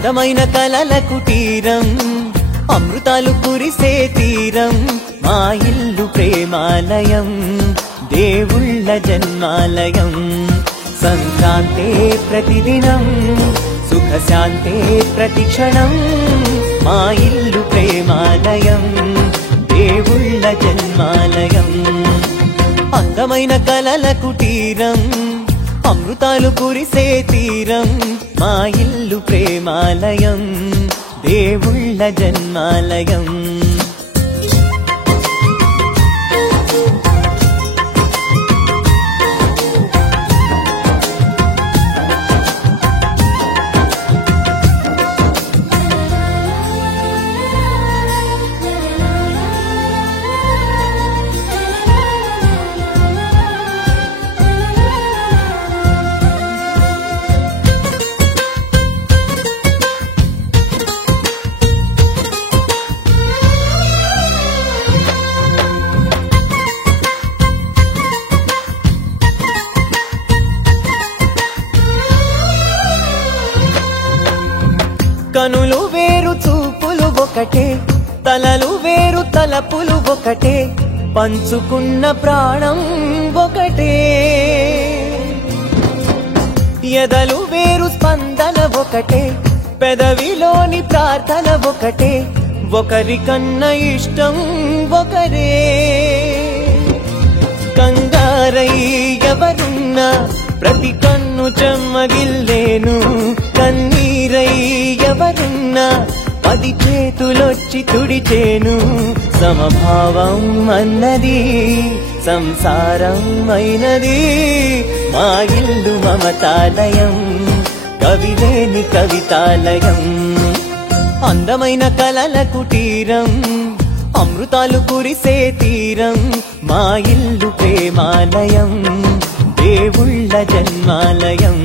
అందమైన కలల కుటీరం అమృతాలు కురిసే తీరం మా ఇల్లు ప్రేమాలయం దేవుళ్ళ జన్మాలయం సంక్రాంతే ప్రతిదినం సుఖశాంతే ప్రతిక్షణం మా ఇల్లు ప్రేమాలయం దేవుళ్ళ జన్మాలయం అందమైన కలల కుటీరం అమృతాలు కురిసే తీరం మా ఇల్లు ప్రేమాలయం దేవుళ్ళ జన్మాలయం కనులు వేరు చూపులు ఒకటే తలలు వేరు తలపులు ఒకటే పంచుకున్న ప్రాణం ఒకటే ఎదలు వేరు స్పందన ఒకటే పెదవిలోని ప్రార్థన ఒకటే ఒకరికన్నా ఇష్టం ఒకరే కంగారై ఎవరున్నా ప్రతి కన్ను చెమ్మగిల్లేను కన్నీరై ఎవరున్నా 10 చేతులొచ్చి తుడిచేను సమభావం అన్నది సంసారం అయినది మా ఇల్లు మమతాలయం కవిలేని కవితాలయం అందమైన కలల కుటీరం అమృతాలు కురిసే తీరం మా ఇల్లు ప్రేమాలయం దేవుళ్ళ జన్మాలయం